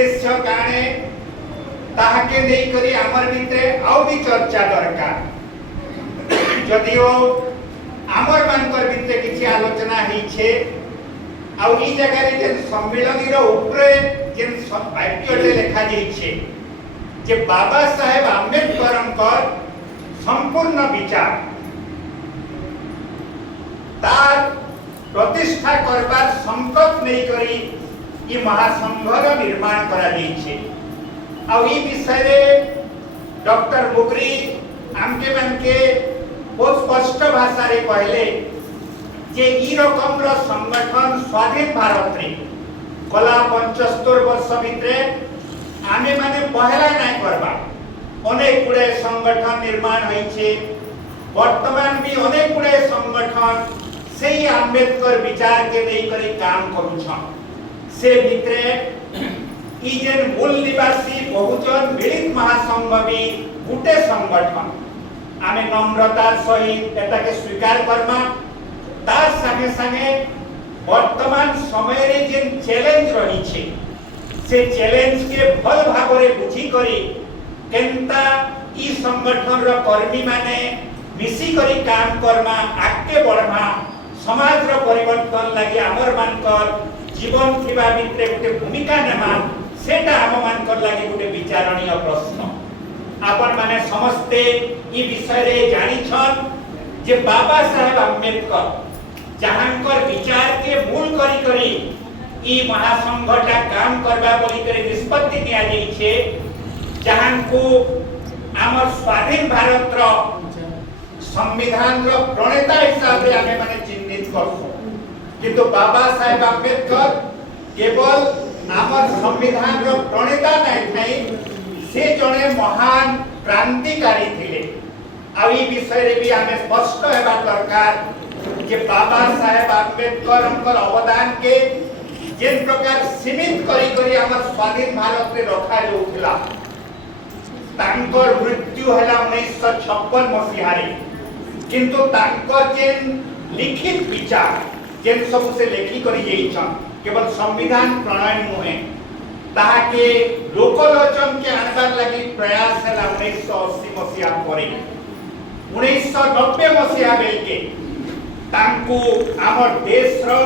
उद्देश्य काणे ताहाके नहीं करी आमर भितरे आउ भी चर्चा दरकार जदिओ आमर मानकर भितरे किछि आलोचना हिछे आउ ई जगह रे जे सम्मेलन रो ऊपरे जे वाक्यटे लिखा जाइछे जे बाबा साहेब आंबेडकर संपूर्ण विचार तार प्रतिष्ठा करबार संकल्प नहीं करी ई महासंघर निर्माण करा जाइछे आउ ई विषय रे डॉक्टर मुगरी आमके मानके बहुत स्पष्ट भाषा रे कहले जे ई रकम रो संगठन स्वाधीन भारत रे कला 75 वर्ष भितरे आमे माने पहला नाही करबा अनेक गुडे संगठन निर्माण होइछे वर्तमान भी अनेक गुडे संगठन सेही आंबेडकर विचार के नै करी काम करूछन से भितरे ई जेन मूल निवासी बहुजन मिलित महासंघ भी गुटे संगठन आमे नम्रतार सहित एटाके स्वीकार करमा तार संगे संगे वर्तमान समय रे जेन चैलेंज रही छे से चैलेंज के भल भागरे बुझी करी केनता ई संगठन रो कर्मी माने मिसी करी काम करमा आगे बढ़मा समाज रो परिवर्तन लागि हमर मानकर जीवन थिबा भितरे गुटे भूमिका नेमा सेटा हम मानकर लागि गुटे विचारणीय प्रश्न आपण माने समस्ते ई विषय रे जानि छन जे बाबा साहेब आंबेडकर जहांकर विचार के मूल करी करी ई महासंघटा काम करबा बोली करे निष्पत्ति दिया जाई छे जहां को हमर स्वाधीन भारत रो संविधान रो प्रणेता हिसाब रे आमे माने चिन्हित करछो किंतु बाबा साहेब आंबेडकर केवल हमर संविधान रो प्रणेता नै से जने महान क्रांतिकारी थिले आ ई विषय रे भी आमे स्पष्ट हेबा दरकार जे बाबा साहेब आंबेडकर हमर अवदान के जेन प्रकार सीमित करी करी हमर स्वाधीन भारत रे रखा जाउथिला तांकर मृत्यु हला 1956 मसीहा रे किंतु तांकर जेन लिखित विचार जेन सब से लेखी करी जाइछन केवल संविधान प्रणयन नुहे ताके लोकलोचन के आनबार लागि प्रयास हला 1980 मसीहा परे 1990 मसीहा बेलके तांकु हमर देश रो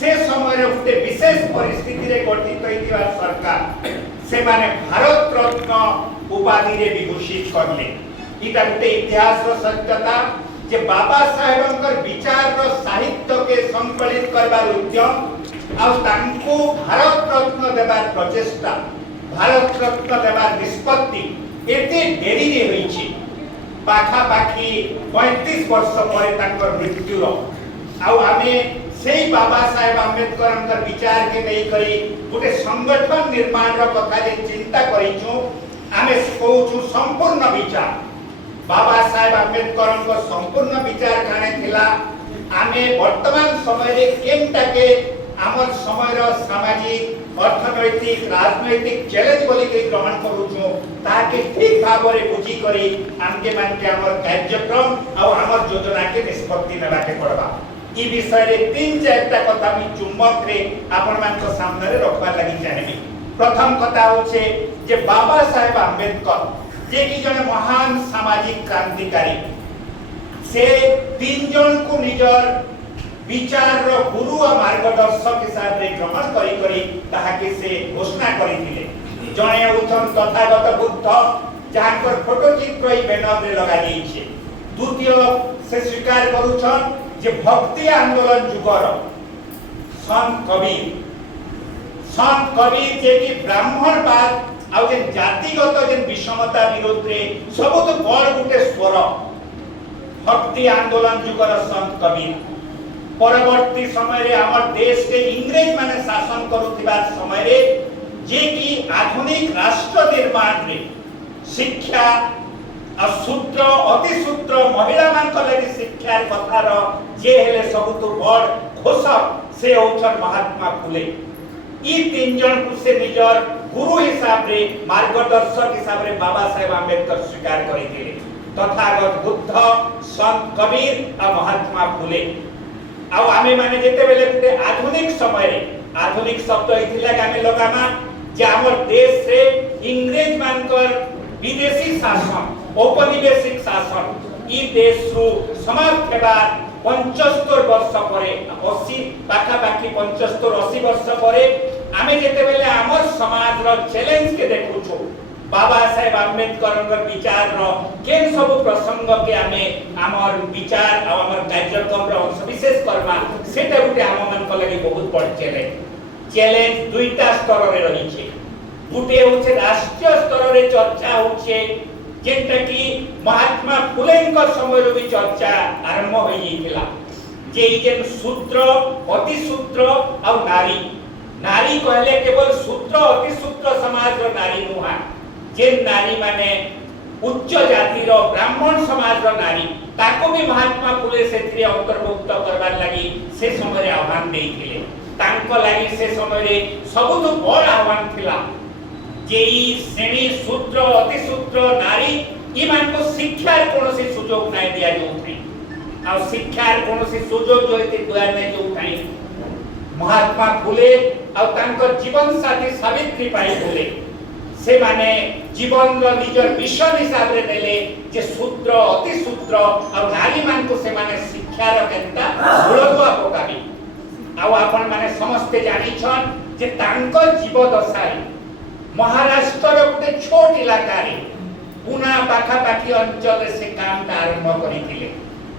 से समय रे उते विशेष परिस्थिति रे गठित होइतिबा सरकार से माने भारत रत्न उपाधि रे विभूषित करले इटा गुटे इतिहास रो सत्यता जे बाबा साहेबंकर विचार रो साहित्य के संकलित करबार उद्यम आ तांकु भारत रत्न देबार प्रचेष्टा भारत रत्न देबार निष्पत्ति एते देरी रे होइछि पाखा पाखी 35 वर्ष परे तांकर मृत्यु रो आ आमे सेही बाबा साहेब आंबेडकर विचार के नहीं करी गोटे संगठन निर्माण रो कथा जे चिंता करिछु आमे कहूछु संपूर्ण विचार बाबा साहेब आंबेडकर संपूर्ण विचार काने थिला आमे वर्तमान समय रे केमटा के हमर समय रो सामाजिक अर्थनैतिक राजनैतिक चैलेंज बोली के ग्रहण करूछु ताके ठीक भाबरे बुझी करी हमके मानके हमर कार्यक्रम और हमर योजना के निष्पत्ति नेबा के पड़बा ई विषय रे तीन चारटा कथा मी चुंबक रे आपण मान को सामने रे रखबा लागि चाहेबी प्रथम कथा होचे जे बाबा साहेब आंबेडकर जे कि जने महान सामाजिक क्रांतिकारी से तीन जन को निजर विचार रो गुरु और मार्गदर्शक हिसाब रे ग्रहण करी करी ताहाके से घोषणा करिथिले जने उठन तथागत बुद्ध जाकर फोटो चित्र ई बैनर रे लगा दिइछे द्वितीय से स्वीकार करूछन जे भक्ति आंदोलन जुगर संत कबीर जे कि ब्राह्मणवाद आ जे जातिगत जे विषमता विरोध रे सबुत बड़ गुटे स्वर भक्ति आंदोलन जुगर संत कबीर परवर्ती समय रे हमर देश के इंग्रेज माने शासन करूथिबा समय रे जे कि आधुनिक राष्ट्र निर्माण रे शिक्षा सूत्र अति सूत्र महिला मान लगी शिक्षा कथार जे हेले सबुतु बड़ घोषक से होछन महात्मा फुले ई तीन जन को से निजर गुरु हिसाब रे मार्गदर्शक हिसाब रे बाबा साहेब आंबेडकर स्वीकार करिथिले तथागत बुद्ध संत कबीर आ महात्मा फुले आ आमे माने जेते बेले गुटे आधुनिक समय रे आधुनिक शब्द इथिला के आमे लगामा जे हमर देश से इंग्रेज मानकर विदेशी शासन औपनिवेशिक शासन ई देश रु समाप्त हेबा 75 वर्ष परे 80 पाखा पाखी 75 80 वर्ष परे आमे जेते बेले हमर समाज रो चैलेंज के देखुछु बाबा साहेब आंबेडकर रो विचार रो केन सब प्रसंग के आमे हमर विचार आ हमर कार्यक्रम रो अंश विशेष करबा सेटा गुटे हम मन को लागि बहुत बड़ चैलेंज दुईटा स्तर रे रही छे गुटे होचे राष्ट्रीय स्तर रे चर्चा होचे जेंटा कि महात्मा फुलेंक समय रो भी चर्चा आरंभ होई गेथिला जे जेन सूत्र अति सूत्र आ नारी नारी कहले केवल सूत्र अति सूत्र समाज रो नारी नुहा जे नारी माने उच्च जाति रो ब्राह्मण समाज रो नारी ताको भी महात्मा फुले सेथि अंतर्भुक्त करबार लागि से समय रे आह्वान देइथिले तांको लागि से समय रे सबुठ बड़ आह्वान थिला जे ई श्रेणी सूत्र अति सूत्र नारी इमान को शिक्षार कोनोसी सुजोग नै दिया जोथि आ शिक्षार कोनोसी सुजोग जोइते दुआर नै जोथाई महात्मा फुले आ तांकर जीवन साथी सावित्री बाई फुले से माने जीवन रो निजर मिशन हिसाब रे देले जे सूत्र अति सूत्र आ नारी मान को से माने शिक्षार केनता मूलत्व पकाबी आ आपण माने समस्त जानि छन जे तांकर जीव दशाई महाराष्ट्र गोटे छोट इलाका रे पुना पाखा पाखी अंचल रे से काम आरंभ करिथिले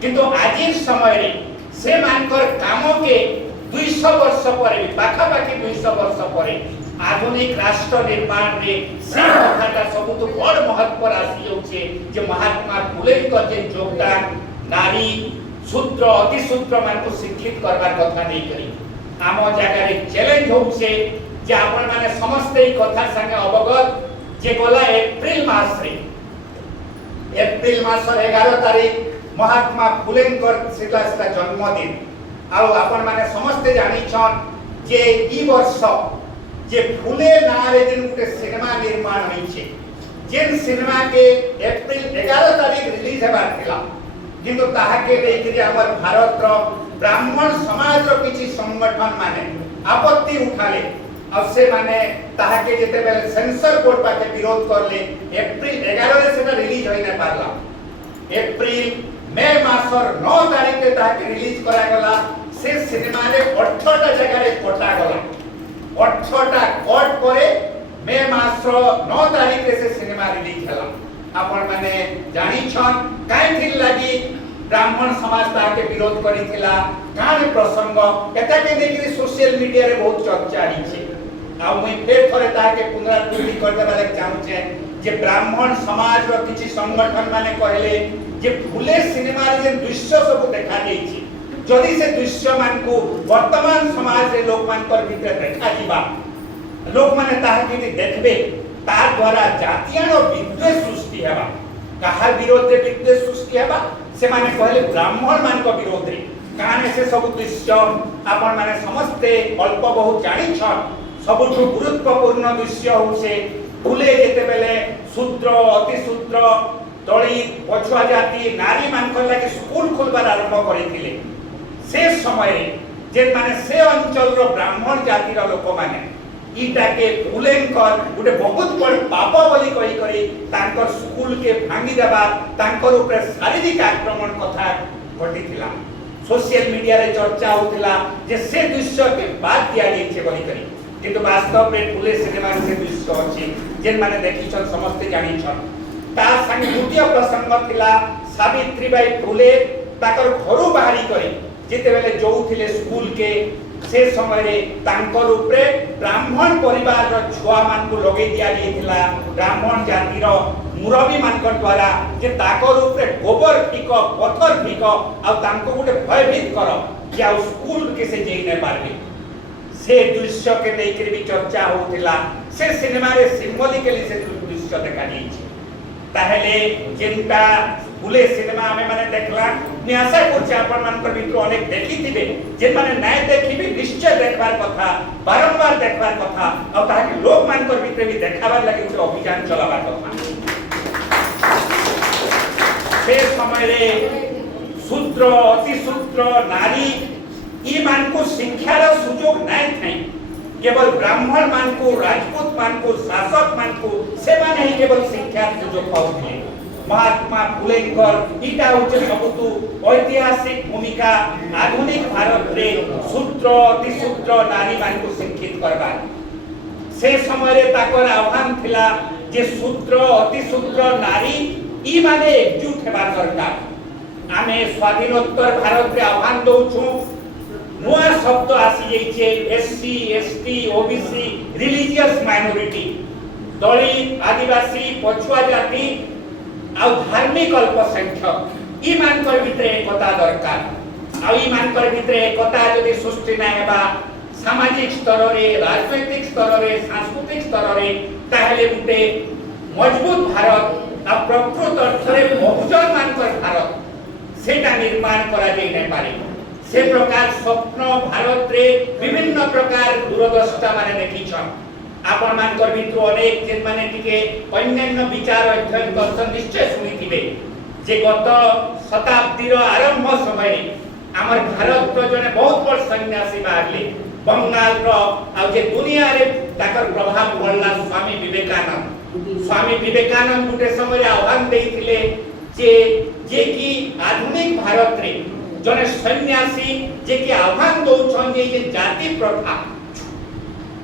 किंतु आजिर समय रे से मानकर काम के 200 वर्ष परे पाखा पाखी 200 वर्ष परे आधुनिक राष्ट्र निर्माण रे से कथाटा सबुठ बड़ महत्व राशि होचे जे महात्मा फुले को जे योगदान नारी सूत्र अति सूत्र मान को शिक्षित करबार कथा नै करी आम जगह रे चैलेंज होचे जे आपण माने समस्त ई कथा संगे अवगत जे गला एप्रिल मास रे एप्रिल मास 11 तारिख महात्मा फुलेंकर सीधा जन्मदिन आ आपण माने समस्त जानि छन जे ई वर्ष जे फुले नारे दिन गुटे सिनेमा निर्माण होई छे जेन सिनेमा के एप्रिल 11 तारिख रिलीज हेबार थिला किंतु ताहा के लेकरी हमर भारत रो ब्राह्मण समाज रो किछि संगठन माने आपत्ति उठाले अब से माने ताहा के जेते बेले सेंसर बोर्ड पाके विरोध करले एप्रिल 11 रे सेटा रिलीज होई नै पारला एप्रिल मे मासर 9 तारिख के ताहा के रिलीज करा गला से सिनेमा रे 18 टा जगह रे कोटा गला 18 टा कोट करे मे मासर 9 तारिख रे से सिनेमा रिलीज हला आपण माने जानि छन काई थिल लागि ब्राह्मण समाज ताहा के विरोध करिथिला कान प्रसंग एता के देखि सोशल मीडिया रे बहुत चर्चा हिचे आ मुई फेर थरे ताहा के पुनरावृत्ति करबा लागि चाहू छे जे ब्राह्मण समाज रो किछि संगठन माने कहले जे फुले सिनेमा रे जे दृश्य सब देखा देछि जदि से दृश्य मान को वर्तमान समाज रे लोक मान पर भीतर देखा दिबा लोक माने ताहा के देखबे तार द्वारा जातीय रो विद्वेष सृष्टि हेबा कहा विरोध रे विद्वेष सृष्टि हेबा से माने कहले ब्राह्मण मान को विरोध रे काने से सब दृश्य आपण माने समस्ते अल्प बहुत जानि छन सबुठ गुरुत्वपूर्ण दृश्य होसे फुले जेते बेले शूद्र अति शूद्र दलित पछुआ जाति नारी मान को लागि स्कूल खोलबार आरंभ करिथिले से समय जे माने से अंचल रो ब्राह्मण जाति रो लोक माने इटा के फुलेंकर गुटे बहुत बड़ पाप बोली कहि करी तांकर स्कूल के भांगी देबा तांकर ऊपर शारीरिक आक्रमण कथा घटिथिला सोशल मीडिया रे चर्चा होतिला जे से दृश्य के बाद दिया गेल छे बोली करी किंतु वास्तव में फुले सिनेमा से दृश्य अछि जेन माने देखि छन समस्त जानि छन ता संग द्वितीय प्रसंग थिला सावित्री बाई फुले ताकर घरु बाहरी करी जेते बेले जोउथिले स्कूल के से समय रे तांकर ऊपर ब्राह्मण परिवार रो छुआ मान को लगे दिया गेथिला ब्राह्मण जाति रो मुरबी मान को द्वारा जे ताकर ऊपर गोबर फिक पत्थर फिक आ तांको गुटे भयभीत करो कि आ स्कूल के से जेई नै पारबे से दृश्य के लेकर भी चर्चा होतिला से सिनेमा रे सिंबलिकली से दृश्य देखा जाईछि ताहेले जेंटा फुले सिनेमा हमें माने देखला नि आशा करछि आपण मानकर भितर अनेक देखिथिबे जे माने नाय देखिबे निश्चय देखबार कथा बारंबार देखबार कथा आ ताके लोक मानकर भितर भी देखाबार लागि उठे अभियान चलाबार कथा से समय रे शूद्र अति शूद्र नारी ई मान को शिक्षार सुजोग नाय थाई केवल ब्राह्मण मान को राजपूत मान को शासक मान को सेवा नहीं केवल शिक्षा सुजोग पाउथिले महात्मा फुलेंकर इटा होचे सबुतु ऐतिहासिक भूमिका आधुनिक भारत रे शूद्र अतिशूद्र नारी मान को शिक्षित करबा से समय रे ताकर आह्वान थिला जे शूद्र अतिशूद्र नारी ई माने एकजुट हेबा दरकार आमे स्वाधीनोत्तर भारत रे आह्वान दउछु नुआ शब्द आसी जाइछे SC ST OBC religious minority Dalit Adivasi पछुआ जाति आ धार्मिक अल्पसंख्यक ई मानकर भितरे एकता दरकार आ ई मानकर भितरे एकता जदि सृष्टि ना हेबा सामाजिक स्तर रे राजनैतिक स्तर रे सांस्कृतिक स्तर रे ताहेले गुटे मजबूत भारत आ प्रकृत अर्थ रे बहुजन मानकर भारत सेटा निर्माण करा जाई नै पारे से प्रकार स्वप्न भारत रे विभिन्न प्रकार दूरदर्शिता माने देखिछन आपण मानकर भितर अनेक जेन माने टिके अन्यान्य विचार अध्ययन दर्शन निश्चय सुनिथिबे जे गत शताब्दी रो आरंभ समय रे हमर भारत रो जने बहुत बड़ सन्यासी बाहरले बंगाल रो आ जे दुनिया रे ताकर प्रभाव पड़ला स्वामी विवेकानंद गुटे समय रे आह्वान देइथिले जे कि आधुनिक भारत रे जने सन्यासी जे कि आह्वान दउछन जे जाति प्रथा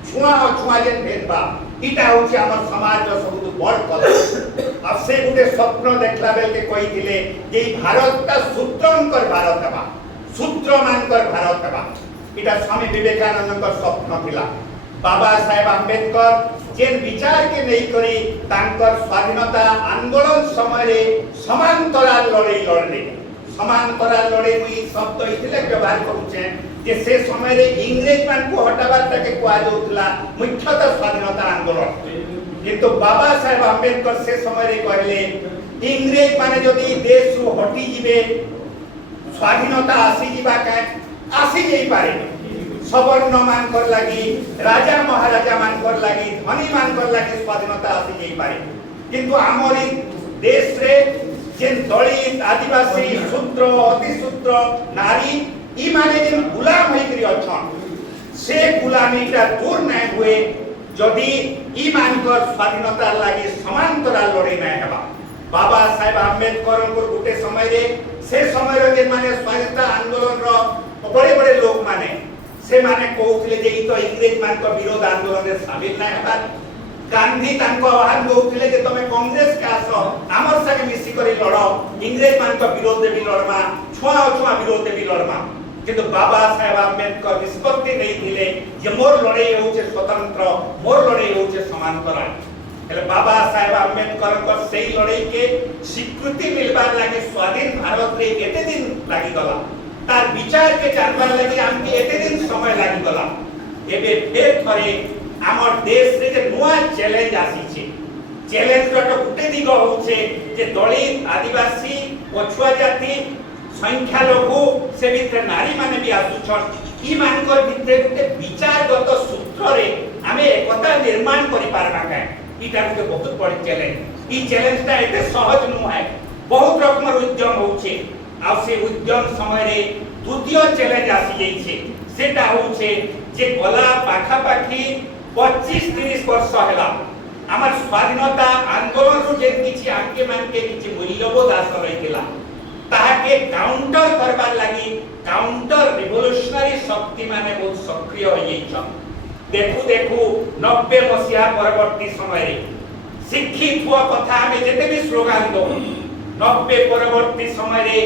छुआ जे भेदभाव इटा होछि हमर समाज रो सबुत बड़ कलह अब से गुटे स्वप्न देखला बेल के कहिथिले जे भारत ता सूत्रंकर भारत हेबा सूत्र मानकर भारत हेबा इटा स्वामी विवेकानंद का स्वप्न थिला बाबा साहेब अंबेडकर जेन विचार के नहीं करी तांकर स्वाधीनता आंदोलन समय रे समांतराल लड़ाई लड़ले समांतराल लड़ाई हुई शब्द इथिले व्यवहार करूचे जे से समय रे इंग्रेज मान को हटाबार ताके कुआ जाउतला मुख्यतः स्वाधीनता आंदोलन किंतु बाबा साहेब अंबेडकर से समय रे कहले इंग्रेज माने जदी देश रु हटी जिवे स्वाधीनता आसी जिबा का आसी जाई पारे सवर्ण मान कर लागी राजा महाराजा मान कर लागी धनी मान कर लागी स्वाधीनता आसी जाई पारे किंतु हमरी देश रे जेन दलित आदिवासी शूद्र अतिशूद्र नारी ई माने जेन गुलाम होई करी अछन से गुलामीटा दूर नै हुए जदी ई मानकर स्वाधीनता लागी समांतराल लड़ाई नै हेबा बाबा साहेब अंबेडकर को गुटे समय रे से समय रे जेन माने स्वाधीनता आंदोलन रो बड़े बड़े लोग माने से माने कहउथिले जे ई तो इंग्रेज मान को विरोध आंदोलन रे शामिल नै हेबा गांधी तांको आह्वान कहउथिले जे तमे कांग्रेस के आसो हमर संगे मिसी करी लड़ो इंग्रेज मान को विरोध दे भी लड़मा छुआ विरोध दे भी लड़मा किंतु बाबा साहेब अंबेडकर निष्पत्ति नहीं थिले जे मोर लड़ाई होचे स्वतंत्र मोर लड़ाई होचे समांतराल हेले बाबा साहेब अंबेडकर को सही लड़ाई के स्वीकृति मिलबार लागे स्वाधीन भारत रे केते दिन लागि गला तार विचार के जानबार लागे हमके एते दिन समय लागि गला एबे फेर थरे हमर देश रे जे नुआ चैलेंज आसी छे चैलेंज रो तो गुटे दिग होचे जे दलित आदिवासी पछुआ जाति संख्या लघु से भितर नारी माने भी आसुछन ई मानकर भितर गुटे विचारगत सूत्र रे हमें एकता निर्माण करि पारबा का इटा गुटे बहुत बड़ चैलेंज ई चैलेंज ता एते सहज नु है बहुत रकम उद्यम होचे आ से उद्यम समय रे द्वितीय चैलेंज आसी जाई छे सेटा होचे जे गला पाखा पाखी 25-30 वर्ष हेला हमर स्वाधीनता आंदोलन रो जे किछि आके मान के किछि मूल्यबोध आसल रहितला ताके काउंटर करबार लागि काउंटर रिवोल्यूशनरी शक्ति माने बहुत सक्रिय हो जाइछन देखु 90 मसिया परवर्ती समय रे शिक्षित हुआ कथा हमें जेते भी स्लोगान दो 90 परवर्ती समय रे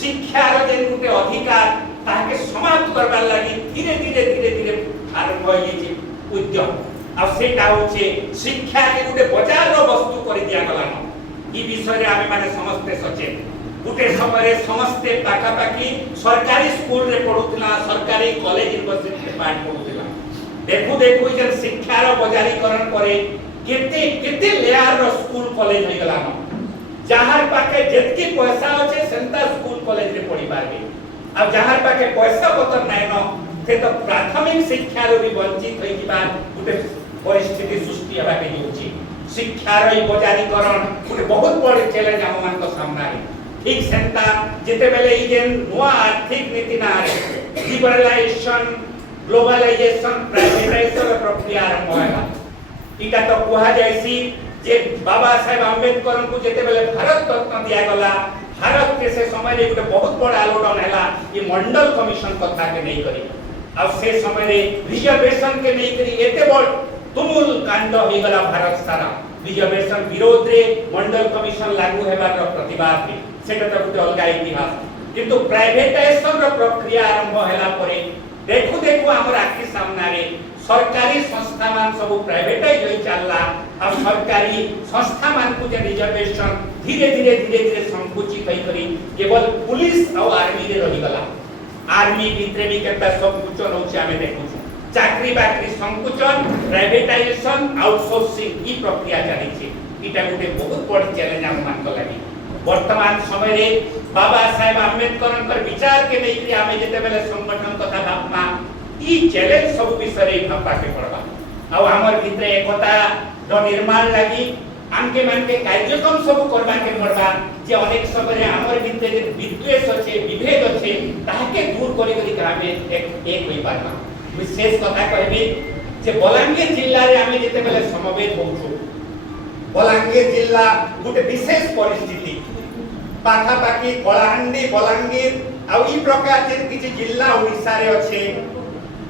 शिक्षा रो जे गुटे अधिकार ताके समाप्त करबार लागि धीरे धीरे आरंभ हो जाइछि उद्यम आ सेटा होचे शिक्षा के गुटे बाजार रो वस्तु करि दिया गला ई विषय रे आमे माने समस्त सचेत गुटे समय समस्ते पाखा पाखी सरकारी स्कूल रे पढुतला सरकारी कॉलेज यूनिवर्सिटी रे पाठ पढुतला देखु जे शिक्षा रो बाजारीकरण करे केते लेयर रो स्कूल कॉलेज हो गला न जहार पाके जेतकी पैसा होचे सेंता स्कूल कॉलेज रे पढी पाबे आ जहार पाके पैसा पतर नै न से तो प्राथमिक शिक्षा रो भी वंचित होई जिबा गुटे परिस्थिति सृष्टि हेबा के होची शिक्षा रो बाजारीकरण गुटे बहुत बड़ चैलेंज हम मान को सामना है ठीक सेंता जेते बेले ई जेन नुआ आर्थिक नीति ना रे लिबरलाइजेशन ग्लोबलाइजेशन प्राइवेटाइजेशन प्रक्रिया आरंभ होला। इटा तो कहा जायसी जे बाबा साहेब अंबेडकर को जेते बेले भारत रत्न दिया गला, भारत के से समय रे गोटे बहुत बड़ आलोड़न हैला ये मंडल कमिशन कथा के नहीं करी। आ से समय रे रिजर्वेशन के नहीं करी एते बड़ तुमुल कांड हो गला भारत सारा। रिजर्वेशन विरोध रे मंडल कमिशन लागू हेबार प्रतिवाद रे सेटा तो गोटे अलगा इतिहास। किंतु प्राइवेटाइजेशन रो प्रक्रिया आरंभ हैला परे देखु देखु हमर आखि सामना रे सरकारी संस्था मान सब प्राइवेटाइज होई चलला। आ सरकारी संस्था मान को जे रिजर्वेशन धीरे धीरे संकुचित होई करी केवल पुलिस और आर्मी रे रही गला। आर्मी भितरे भी केता संकुचन होचे हमें देखु चाकरी बाकरी संकुचन प्राइवेटाइजेशन आउटसोर्सिंग ई प्रक्रिया चली छी। इटा गोटे बहुत बड़ चैलेंज हम मान को लागि। वर्तमान समय रे बाबा साहेब आंबेडकर विचार के नहीं कि हमें जेते बेले संगठन कथा भाबना ई चैलेंज सब विषय रे भाबा के पड़बा। आ हमर भितरे एकता रो निर्माण लागि आमके मान के कार्यक्रम सब करबा के पड़बा जे अनेक समय रे हमर भितरे विद्वेष अछि विभेद अछि ताके दूर करी करी हमें एक होई पारबा। विशेष कथा कहबी जे बलांगीर जिल्ला रे हमें जेते बेले समवेत होछु। बलांगीर जिल्ला गुटे विशेष परिस्थिति पाखा पाखी कलाहांडी बलांगीर आ ई प्रकार जे किछि जिल्ला ओडिसा रे अछि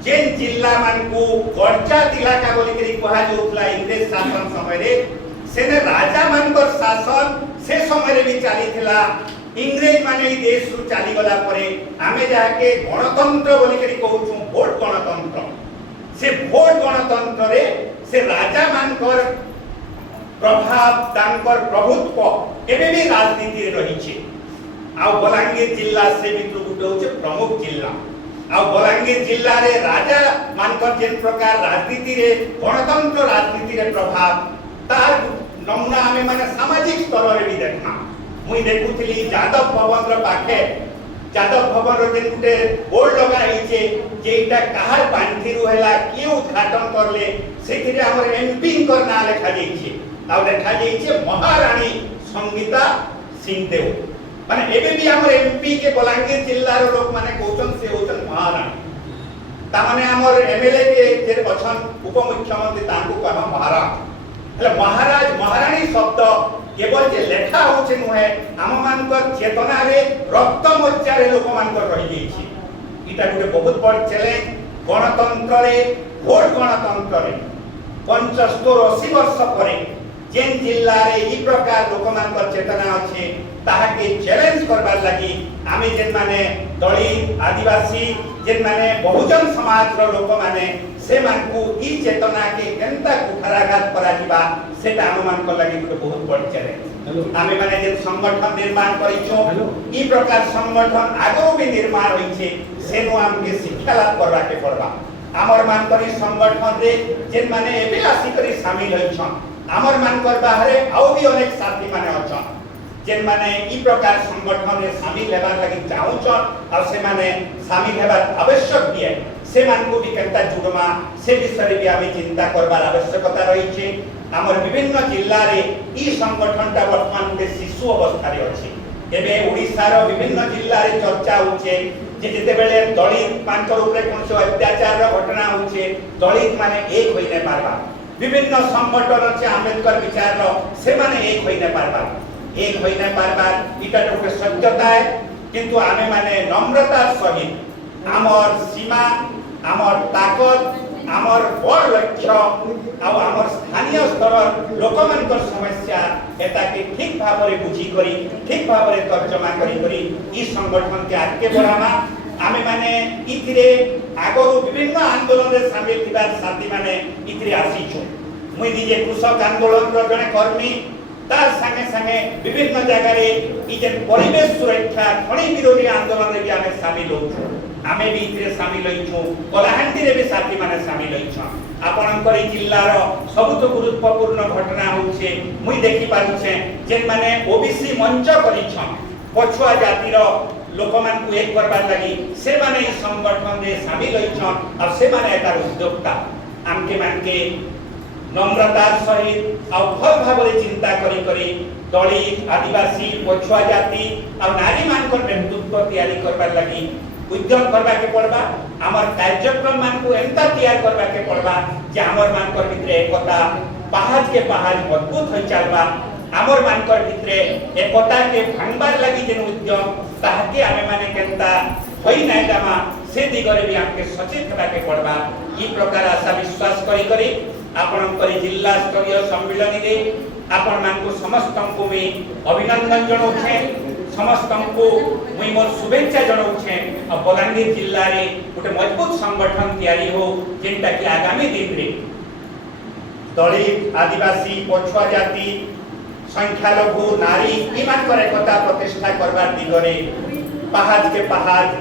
जेन जिल्ला मान को कर्जा इलाका बोली करी कहा जोतला इंग्रेज शासन समय रे सेने राजा मान को शासन से समय रे भी चली थिला। इंग्रेज माने ई देश रु चली गला परे आमे जाके गणतंत्र बोली करी कहउछु वोट गणतंत्र। से वोट गणतंत्र रे से राजा मान को प्रभाव तांकर प्रभुत्व एबे भी राजनीति रे रही छे। आ बलांगीर जिल्ला से भी गुटे होचे प्रमुख जिल्ला। आ बलांगीर जिल्ला रे राजा मानकर जेन प्रकार राजनीति रे गणतंत्र राजनीति रे प्रभाव तार नमूना हमें माने सामाजिक स्तर रे भी देखना। मुई देखुथली जादव भवन रो पाखे जादव भवन रो जेन गुटे बोर्ड लगा हिचे जे इटा काहार पांठी रु हैला के उद्घाटन करले सेथिरे हमर एमपी कर ना लिखा जाइछे। आ लिखा जाइछे महारानी संगीता सिंहदेव। माने एबे भी हमर एमपी के बलांगीर जिल्ला रो लोक माने कहउछन से होछन महारानी। ता माने हमर एमएलए के जे अछन उपमुख्यमंत्री तांको कहबा महाराज। એટલે महाराज महारानी शब्द केवल जे लेखा होचे नहे हम मान को चेतना रे रक्त मोर्चा रे लोक मान को रही जाइछी। इटा गुटे बहुत बड़ चैलेंज गणतंत्र रे वोट गणतंत्र रे 75-80 वर्ष परे जेन जिल्ला रे ई प्रकार लोक मान को चेतना अछि ताहा के चैलेंज करबार लागि आमे जेन माने दलित आदिवासी जेन माने बहुजन समाज रो लोक माने से मानकू ई चेतना के केनता कुठाराघात करा जिबा सेटा हम मान को लागि बहुत बड़ चैलेंज। आमे माने जेन संगठन निर्माण करिछो ई प्रकार संगठन आगो भी निर्माण होइछे सेनो हमके शिक्षा लाभ करबा के पड़बा। हमर मान करी संगठन रे जेन माने एबे आसी करी शामिल होइछन हमर मान कर बाहरे आउ भी अनेक साथी माने अछन जेन माने ई प्रकार संगठन रे शामिल हेबार लागि चाहुछन और से माने शामिल हेबार आवश्यक भी है से मान को भी केनता जुडमा से विषय भी आमे चिंता करबार आवश्यकता रही छे। हमर विभिन्न जिल्ला रे ई संगठनटा वर्तमान के शिशु अवस्था रे अछि। एबे ओडिसा रो विभिन्न जिल्ला रे चर्चा होचे जे जेते बेले दलित मानकर ऊपर कोनसे अत्याचार रो घटना होचे दलित माने एक होई नै पारबा। विभिन्न संगठन अछि आंबेडकर विचार रो से माने एक होई नै पारबा। एक होई नै पारबा इटा तो सत्यता है। किंतु आमे माने नम्रता सहित आमर सीमा आमर ताकत आमर बड़ लक्ष्य आ आमर स्थानीय स्तर लोक मानकर समस्या एता के ठीक भाव रे बुझी करी ठीक भाव रे तर्जमा करी ई संगठन के आगे बढ़ाना। आमे माने इथिरे आगरो विभिन्न आंदोलन रे शामिल थिबा साथी माने इथिरे आसीछु। मुई निजे कृषक आंदोलन रो जने कर्मी तार संगे संगे विभिन्न जगह रे ई जे परिवेश सुरक्षा खणी विरोधी आंदोलन रे भी आमे शामिल होछु। आमे भी इथिरे शामिल होइछु। कलाहांडी रे भी साथी माने शामिल होइछु। आपनकर जिल्ला रो सबुठ गुरुत्वपूर्ण घटना होछे मुई देखि पारुछे जेन माने ओबीसी मंच करिछन पछुआ जाति रो लोक मान को एक करबार लागि से माने ई संगठन रे शामिल होइछन और से माने एटार उद्योक्ता आमके मानके नम्रता सहित और भल भाव रे चिंता करी दलित आदिवासी पछुआ जाति और नारी मान को नेतृत्व तैयारी करबार लागि उद्यम करबा के पड़बा। आमर कार्यक्रम मान को एंता तैयार करबा के पड़बा जे हमर मान कर भितरे एकता पहाज के पहाज मजबूत हो चलबा आमर मान कर भितरे एकता के भांगबार लगी जेन उद्यम ताहाके आमे माने केनता होई नै जामा से दिगरे भी हमके सचेत हेबा के पड़बा ई प्रकार आशा विश्वास करी आपणकर जिला स्तरीय सम्मेलन रे आपण मान को समस्त को मी अभिनंदन जणाउछे समस्त को मुई मोर शुभेच्छा जणाउछे आ बलांगीर जिल्ला रे गोटे मजबूत संगठन तैयारी हो जेंटा कि आगामी दिन रे दलित आदिवासी पछुआ जाति संख्यालघु नारी इमान करे एकता प्रतिष्ठा करबा दिगरे पहाज के पहाज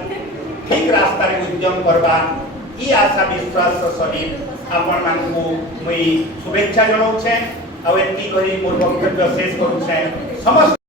ठीक रास्ता रे उद्यम करबा ई आशा विश्वास सहित आपण मान को मुई शुभेच्छा जणाउछे आ एति करी मोर वक्तव्य शेष करूछे समस्त